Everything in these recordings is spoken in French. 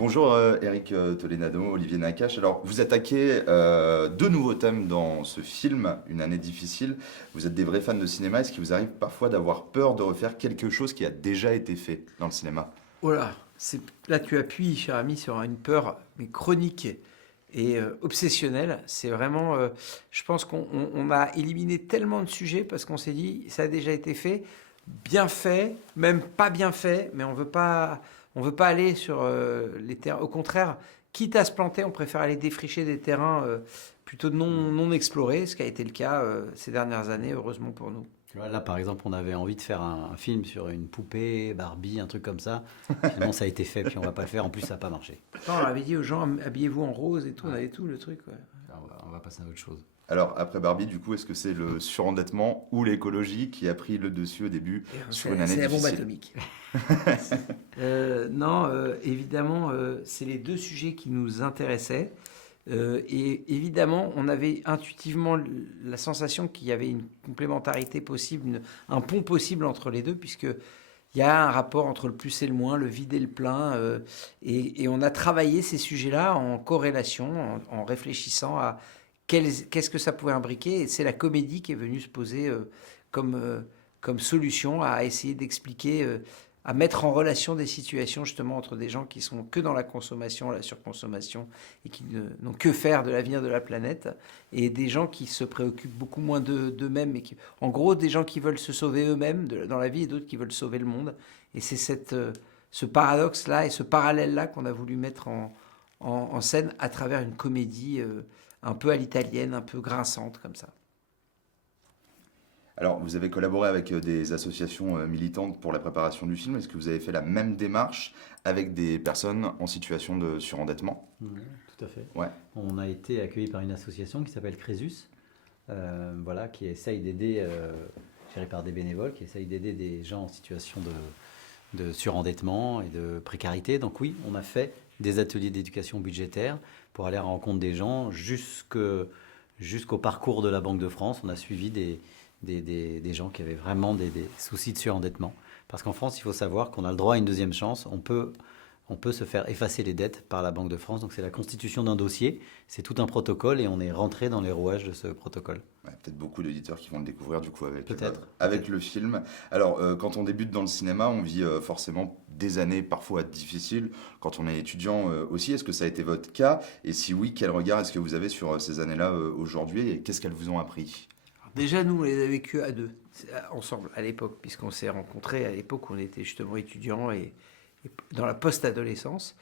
Bonjour Eric Toledano, Olivier Nakache. Alors vous attaquez deux nouveaux thèmes dans ce film, Une année difficile. Vous êtes des vrais fans de cinéma. Est-ce qu'il vous arrive parfois d'avoir peur de refaire quelque chose qui a déjà été fait dans le cinéma? Voilà, là tu appuies, cher ami, sur une peur mais chronique et obsessionnelle. C'est vraiment, je pense qu'on a éliminé tellement de sujets parce qu'on s'est dit, ça a déjà été fait, bien fait, même pas bien fait, mais on veut pas aller sur les terrains. Au contraire, quitte à se planter, on préfère aller défricher des terrains plutôt non explorés, ce qui a été le cas ces dernières années, heureusement pour nous. Tu vois, là, par exemple, on avait envie de faire un film sur une poupée, Barbie, un truc comme ça. Finalement, ça a été fait, puis on va pas le faire. En plus, ça n'a pas marché. Attends, on avait dit aux gens, habillez-vous en rose et tout, on Ouais. avait tout le truc. Ouais. On va passer à autre chose. Alors après Barbie, du coup, est-ce que c'est le surendettement ou l'écologie qui a pris le dessus au début sur une année C'est la bombe difficile? atomique. Non, évidemment, c'est les deux sujets qui nous intéressaient. Et évidemment, on avait intuitivement la sensation qu'il y avait une complémentarité possible, un pont possible entre les deux, puisque il y a un rapport entre le plus et le moins, le vide et le plein. Et on a travaillé ces sujets-là en corrélation, en réfléchissant à qu'est-ce que ça pouvait imbriquer. Et c'est la comédie qui est venue se poser comme, euh, comme solution à essayer d'expliquer, à mettre en relation des situations justement entre des gens qui sont que dans la consommation, la surconsommation et qui n'ont que faire de l'avenir de la planète et des gens qui se préoccupent beaucoup moins d'eux-mêmes et qui, en gros, des gens qui veulent se sauver eux-mêmes dans la vie et d'autres qui veulent sauver le monde. Et c'est ce paradoxe-là et ce parallèle-là qu'on a voulu mettre en scène à travers une comédie un peu à l'italienne, un peu grinçante comme ça. Alors vous avez collaboré avec des associations militantes pour la préparation du film. Est-ce que vous avez fait la même démarche avec des personnes en situation de surendettement? Oui, tout à fait. Ouais. On a été accueillis par une association qui s'appelle Crésus, voilà, qui essaye d'aider, gérée par des bénévoles, qui essaye d'aider des gens en situation de surendettement et de précarité. Donc oui, on a fait des ateliers d'éducation budgétaire pour aller à la rencontre des gens jusqu'au parcours de la Banque de France. On a suivi des gens qui avaient vraiment des soucis de surendettement. Parce qu'en France, il faut savoir qu'on a le droit à une deuxième chance. On peut se faire effacer les dettes par la Banque de France. Donc c'est la constitution d'un dossier, c'est tout un protocole et on est rentré dans les rouages de ce protocole. Ouais, peut-être beaucoup d'auditeurs qui vont le découvrir du coup Peut-être. avec le film. Alors, quand on débute dans le cinéma, on vit forcément des années parfois difficiles. Quand on est étudiant aussi, est-ce que ça a été votre cas? Et si oui, quel regard est-ce que vous avez sur ces années-là aujourd'hui et qu'est-ce qu'elles vous ont appris? Alors déjà, nous, on les a vécus à deux, ensemble, à l'époque, puisqu'on s'est rencontrés à l'époque où on était justement étudiants et dans la post-adolescence.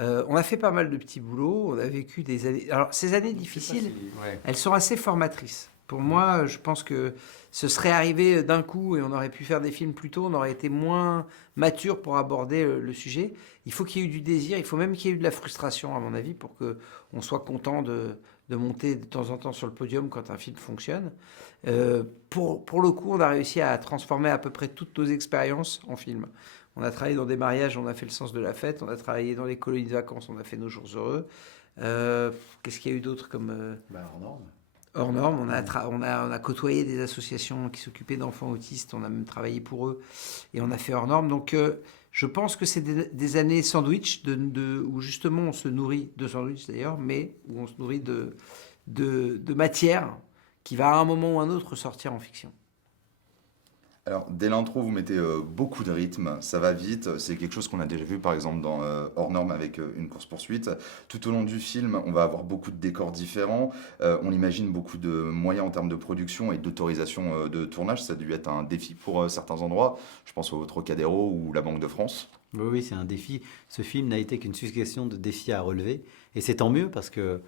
On a fait pas mal de petits boulots, on a vécu des années. Alors, ces années difficiles, Ouais. elles sont assez formatrices. Pour moi, je pense que ce serait arrivé d'un coup et on aurait pu faire des films plus tôt, on aurait été moins mature pour aborder le sujet. Il faut qu'il y ait eu du désir, il faut même qu'il y ait eu de la frustration, à mon avis, pour qu'on soit content de monter de temps en temps sur le podium quand un film fonctionne. Pour le coup, on a réussi à transformer à peu près toutes nos expériences en films. On a travaillé dans des mariages, on a fait le sens de la fête, on a travaillé dans les colonies de vacances, on a fait nos jours heureux. Qu'est-ce qu'il y a eu d'autre comme Hors norme. hors norme? On a côtoyé des associations qui s'occupaient d'enfants autistes, on a même travaillé pour eux et on a fait hors norme. Donc je pense que c'est des années sandwich où justement on se nourrit de sandwich d'ailleurs, mais où on se nourrit de matière qui va à un moment ou à un autre sortir en fiction. Alors, dès l'intro, vous mettez beaucoup de rythme, ça va vite. C'est quelque chose qu'on a déjà vu, par exemple, dans Hors Norme avec une course-poursuite. Tout au long du film, on va avoir beaucoup de décors différents. On imagine beaucoup de moyens en termes de production et d'autorisation de tournage. Ça a dû être un défi pour certains endroits. Je pense au Trocadéro ou la Banque de France. Oui, oui, c'est un défi. Ce film n'a été qu'une succession de défis à relever. Et c'est tant mieux parce que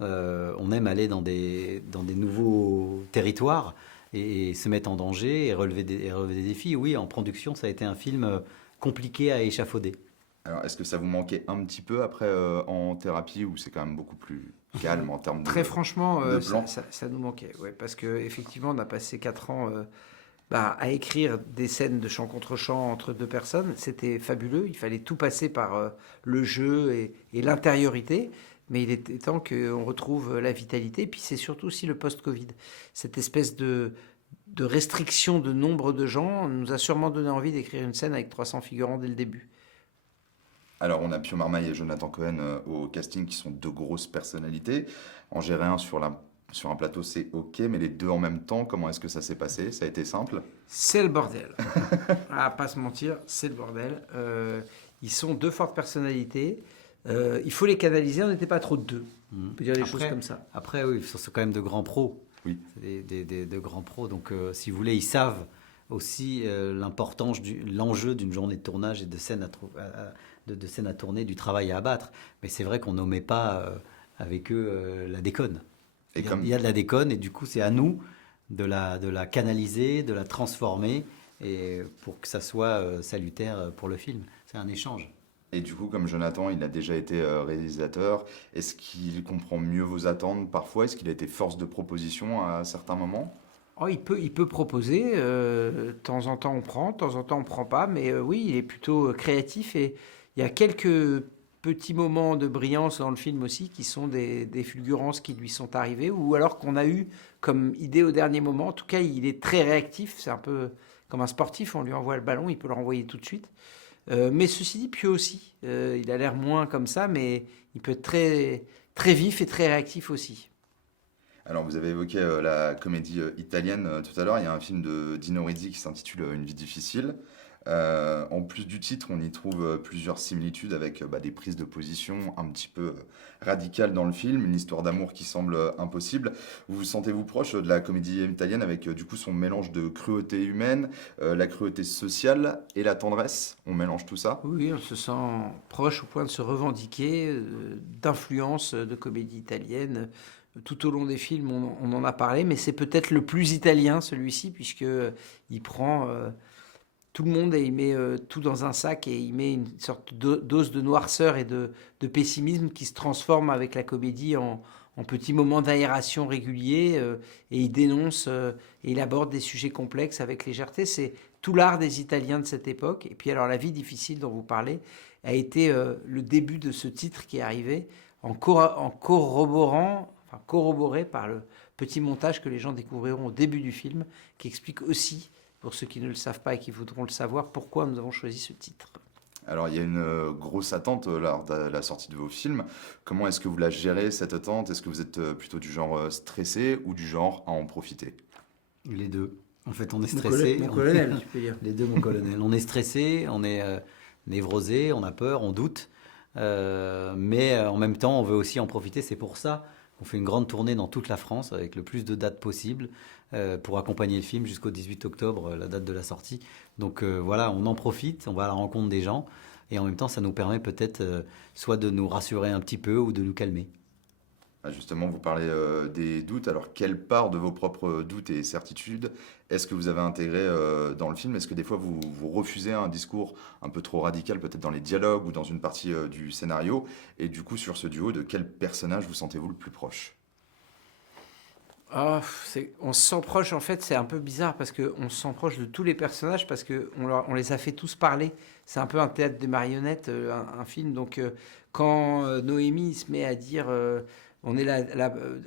on aime aller dans des nouveaux territoires et se mettre en danger et relever des défis. Oui, en production, ça a été un film compliqué à échafauder. Alors, est-ce que ça vous manquait un petit peu après en thérapie ou c'est quand même beaucoup plus calme en termes Très franchement, de plan? ça nous manquait, ouais, parce qu'effectivement, on a passé 4 ans à écrire des scènes de chant contre chant entre deux personnes. C'était fabuleux, il fallait tout passer par le jeu et l'intériorité, mais il était temps qu'on retrouve la vitalité. Puis c'est surtout aussi le post-Covid. Cette espèce de restriction de nombre de gens nous a sûrement donné envie d'écrire une scène avec 300 figurants dès le début. Alors, on a Pio Marmaille et Jonathan Cohen au casting qui sont deux grosses personnalités. En gérer un sur un plateau, c'est ok, mais les deux en même temps, comment est-ce que ça s'est passé? Ça a été simple? C'est le bordel. À pas se mentir, c'est le bordel. Ils sont deux fortes personnalités. Il faut les canaliser. On n'était pas trop de deux. On peut dire les choses comme ça. Après, oui, ce sont quand même de grands pros. Oui. C'est de grands pros. Donc, si vous voulez, ils savent aussi l'importance, l'enjeu d'une journée de tournage et de scènes de scènes à tourner, du travail à abattre. Mais c'est vrai qu'on n'omet pas avec eux la déconne. Il y a de la déconne et du coup, c'est à nous de la canaliser, de la transformer et pour que ça soit salutaire pour le film. C'est un échange. Et du coup, comme Jonathan, il a déjà été réalisateur, est-ce qu'il comprend mieux vos attentes parfois? Est-ce qu'il a été force de proposition à certains moments? Oh, il peut proposer. De temps en temps, on prend. De temps en temps, on prend pas. Mais oui, il est plutôt créatif et il y a quelques petits moments de brillance dans le film aussi qui sont des fulgurances qui lui sont arrivées ou alors qu'on a eu comme idée au dernier moment. En tout cas, il est très réactif. C'est un peu comme un sportif. On lui envoie le ballon, il peut le renvoyer tout de suite. Mais ceci dit, Pio aussi. Il a l'air moins comme ça, mais il peut être très, très vif et très réactif aussi. Alors, vous avez évoqué la comédie italienne tout à l'heure. Il y a un film de Dino Risi qui s'intitule Une vie difficile. En plus du titre, on y trouve plusieurs similitudes avec des prises de position un petit peu radicales dans le film, une histoire d'amour qui semble impossible. Vous vous sentez-vous proche de la comédie italienne avec du coup son mélange de cruauté humaine, la cruauté sociale et la tendresse? On mélange tout ça? Oui, on se sent proche au point de se revendiquer d'influence de comédie italienne. Tout au long des films, on en a parlé, mais c'est peut-être le plus italien celui-ci, puisque il prend tout le monde et il met tout dans un sac et il met une sorte de dose de noirceur et de pessimisme qui se transforme avec la comédie en petits moments d'aération réguliers et il dénonce et il aborde des sujets complexes avec légèreté. C'est tout l'art des Italiens de cette époque. Et puis alors la vie difficile dont vous parlez a été le début de ce titre qui est arrivé en corroboré par le petit montage que les gens découvriront au début du film qui explique aussi pour ceux qui ne le savent pas et qui voudront le savoir, pourquoi nous avons choisi ce titre. Alors, il y a une grosse attente lors de la sortie de vos films. Comment est-ce que vous la gérez, cette attente? Est-ce que vous êtes plutôt du genre stressé ou du genre à en profiter? Les deux. En fait, on est stressé. Mon colonel, tu peux dire. Les deux, mon colonel. On est stressé, on est névrosé, on a peur, on doute. Mais en même temps, on veut aussi en profiter. C'est pour ça qu'on fait une grande tournée dans toute la France avec le plus de dates possibles pour accompagner le film jusqu'au 18 octobre, la date de la sortie. Donc voilà, on en profite, on va à la rencontre des gens et en même temps, ça nous permet peut-être soit de nous rassurer un petit peu ou de nous calmer. Justement, vous parlez des doutes. Alors, quelle part de vos propres doutes et certitudes est-ce que vous avez intégré dans le film? Est-ce que des fois, vous refusez un discours un peu trop radical, peut-être dans les dialogues ou dans une partie du scénario? Et du coup, sur ce duo, de quel personnage vous sentez-vous le plus proche? Oh, on se sent proche, en fait, c'est un peu bizarre parce qu'on se sent proche de tous les personnages parce qu'on les a fait tous parler. C'est un peu un théâtre de marionnettes, un film. Donc, quand Noémie se met à dire on est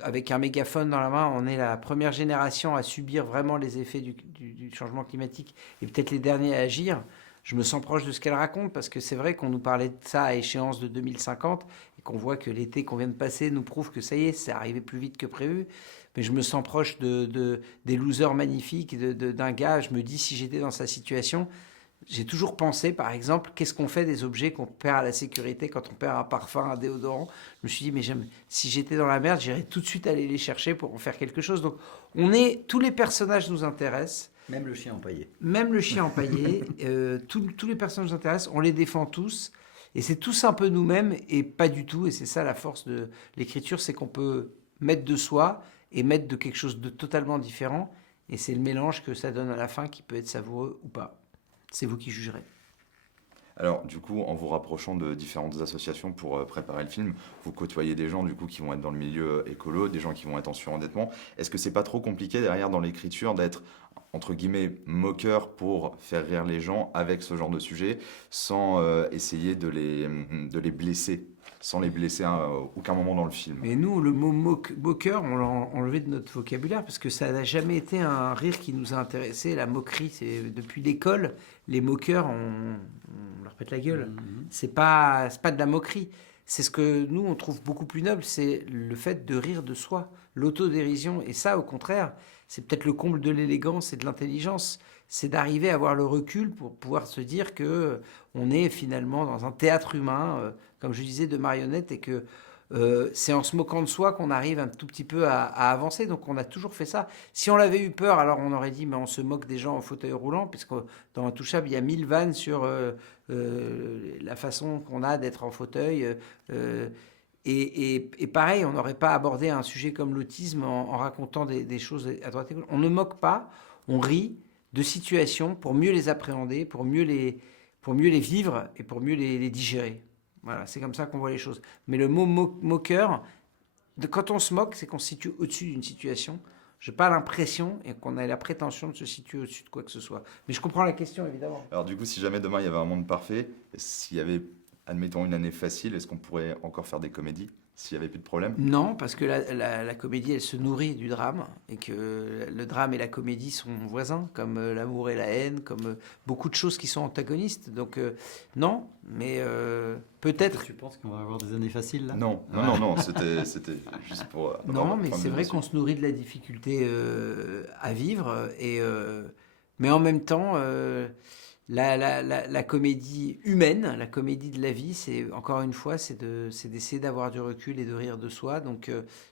avec un mégaphone dans la main, on est la première génération à subir vraiment les effets du changement climatique et peut-être les derniers à agir. Je me sens proche de ce qu'elle raconte parce que c'est vrai qu'on nous parlait de ça à échéance de 2050 et qu'on voit que l'été qu'on vient de passer nous prouve que ça y est, c'est arrivé plus vite que prévu. Mais je me sens proche des losers magnifiques, d'un gars. Je me dis, si j'étais dans sa situation, j'ai toujours pensé, par exemple, qu'est-ce qu'on fait des objets qu'on perd à la sécurité quand on perd un parfum, un déodorant. Je me suis dit, mais si j'étais dans la merde, j'irais tout de suite aller les chercher pour en faire quelque chose. Donc, tous les personnages nous intéressent. Même le chien empaillé. Même le chien empaillé. Tous les personnages nous intéressent. On les défend tous. Et c'est tous un peu nous-mêmes et pas du tout. Et c'est ça la force de l'écriture, c'est qu'on peut mettre de soi et mettre de quelque chose de totalement différent. Et c'est le mélange que ça donne à la fin qui peut être savoureux ou pas. C'est vous qui jugerez. Alors, du coup, en vous rapprochant de différentes associations pour préparer le film, vous côtoyez des gens du coup qui vont être dans le milieu écolo, des gens qui vont être en surendettement. Est-ce que c'est pas trop compliqué derrière dans l'écriture d'être entre guillemets moqueur pour faire rire les gens avec ce genre de sujet, sans essayer de les blesser, sans les blesser à aucun moment dans le film? Mais nous, le mot moqueur, on l'a enlevé de notre vocabulaire parce que ça n'a jamais été un rire qui nous a intéressés. La moquerie, c'est depuis l'école, les moqueurs, on leur pète la gueule. Mhm. C'est pas de la moquerie. C'est ce que nous, on trouve beaucoup plus noble, c'est le fait de rire de soi, l'autodérision. Et ça, au contraire, c'est peut-être le comble de l'élégance et de l'intelligence. C'est d'arriver à avoir le recul pour pouvoir se dire que on est finalement dans un théâtre humain, comme je disais, de marionnettes, et que c'est en se moquant de soi qu'on arrive un tout petit peu à avancer. Donc on a toujours fait ça. Si on l'avait eu peur, alors on aurait dit mais on se moque des gens en fauteuil roulant, puisque dans Intouchable, il y a 1000 vannes sur la façon qu'on a d'être en fauteuil. Et pareil, on n'aurait pas abordé un sujet comme l'autisme en racontant des choses à droite et gauche. On ne moque pas, on rit de situations pour mieux les appréhender, pour mieux les vivre et pour mieux les digérer. Voilà, c'est comme ça qu'on voit les choses. Mais le mot moqueur, quand on se moque, c'est qu'on se situe au-dessus d'une situation. Je n'ai pas l'impression et qu'on a la prétention de se situer au-dessus de quoi que ce soit. Mais je comprends la question, évidemment. Alors du coup, si jamais demain il y avait un monde parfait, s'il y avait, admettons, une année facile, est-ce qu'on pourrait encore faire des comédies s'il n'y avait plus de problème? Non, parce que la comédie, elle se nourrit du drame, et que le drame et la comédie sont voisins, comme l'amour et la haine, comme beaucoup de choses qui sont antagonistes. Donc non, mais peut-être. Tu penses qu'on va avoir des années faciles là? Non, non, non, non, c'était juste pour... avoir Non, votre mais point de c'est vue vrai dessus. qu'on se nourrit de la difficulté à vivre, mais en même temps, la comédie humaine, la comédie de la vie, c'est encore une fois, c'est d'essayer d'avoir du recul et de rire de soi. Donc,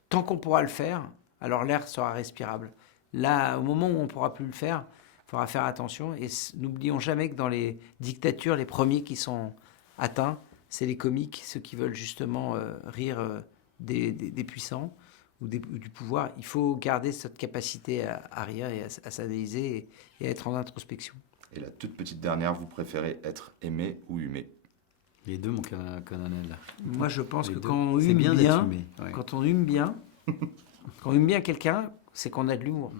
tant qu'on pourra le faire, alors l'air sera respirable. Là, au moment où on pourra plus le faire, il faudra faire attention. Et n'oublions jamais que dans les dictatures, les premiers qui sont atteints, c'est les comiques, ceux qui veulent justement rire des puissants ou du pouvoir. Il faut garder cette capacité à rire et à s'analyser et à être en introspection. Et la toute petite dernière, vous préférez être aimé ou humé? Les deux, mon colonel. Moi, je pense Les que deux. quand on C'est hume bien d'être bien, humé, ouais. quand on hume bien, quand on hume bien quelqu'un, c'est qu'on a de l'humour.